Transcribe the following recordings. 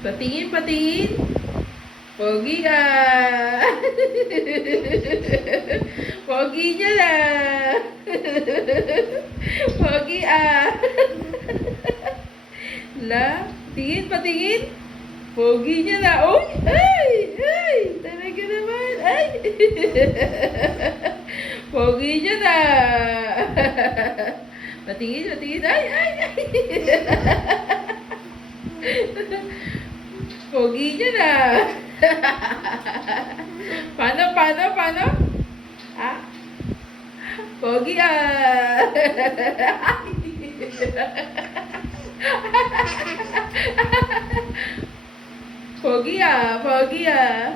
Patingin, patingin. Pogi ah. Pogi niya na. Pogi ah. La, tingin, patingin. Pogi niya na. Uy, ay, ay. Talaga naman. Ay. Pogi niya na. Patingin, patingin. Ay, ay, ay. Pogi niya na. Paano, paano, paano? Ah? Pogi ah. Pogi ah, pogi ah.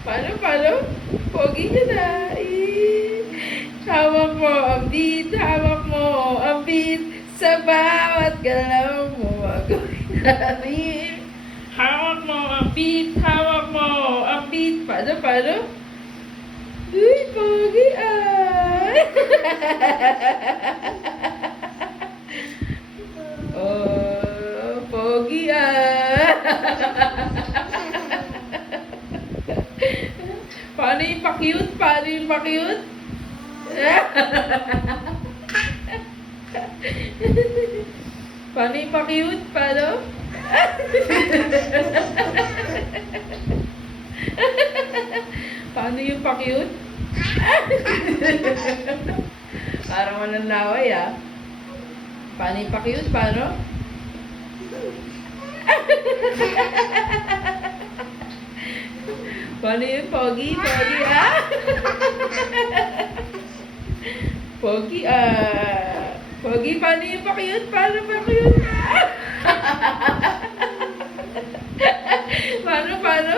Paano, paano? Pogi niya na. Hawak mo ang beat, hawak mo ang beat. Sa bawat galaw mo ako'y narin. Hawak mo ang beat, hawak mo ang beat. Paano, paano? Uy, pogi ay. Oh, pogi ah. Paano yung pa-cute? Paano yung pa-cute? Paano yung pa-cute? Paano? Paano yung pa-cute? Parang mananlaway ah. Paano yung pa-cute? Paano? Paano yung pogi? Pogi ah? Pogi ah. Pogi, paano yung pa-cute? Paano pa-cute? Paano, paano?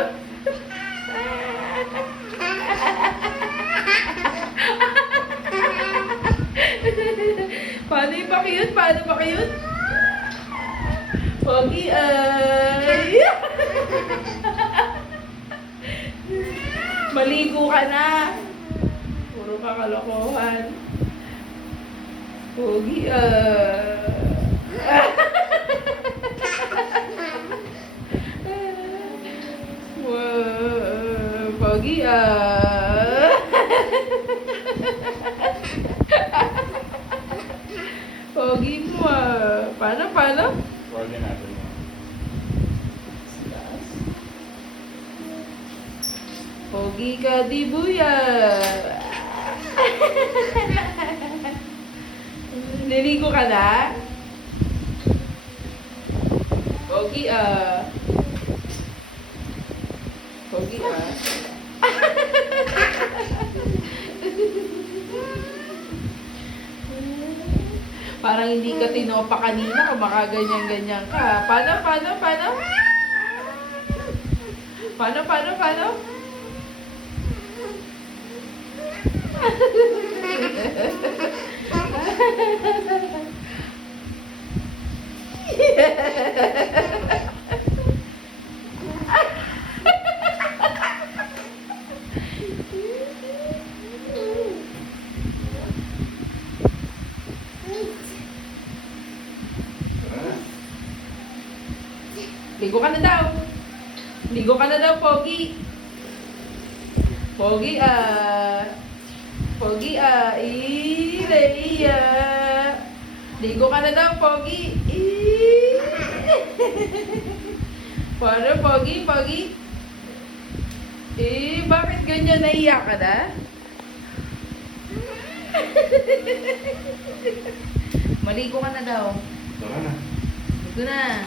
Paano yung pa-cute? Paano pa-cute? Pogi ay. Maligo ka na. Puro ka kalokohan. Pogi wow, pogi pogi mo ah. Paano, paano? Order natin mo. Pogi ka di buya. Niligo ka na? Pogi ah. Pogi ah. Parang hindi ka tinopa kanina kung makaganyan-ganyan ka. Paano, paano, paano? Paano, paano, paano? Ligo ka na daw. Ligo ka na daw, Pogi. Pogi ah. Pogi ah. Leia. Ligo ka na daw, Pogi. Paano, Pogi? Pogi? Bakit ganyan naiyak ka na? Maligo ka na daw. Tara na. Ligo na.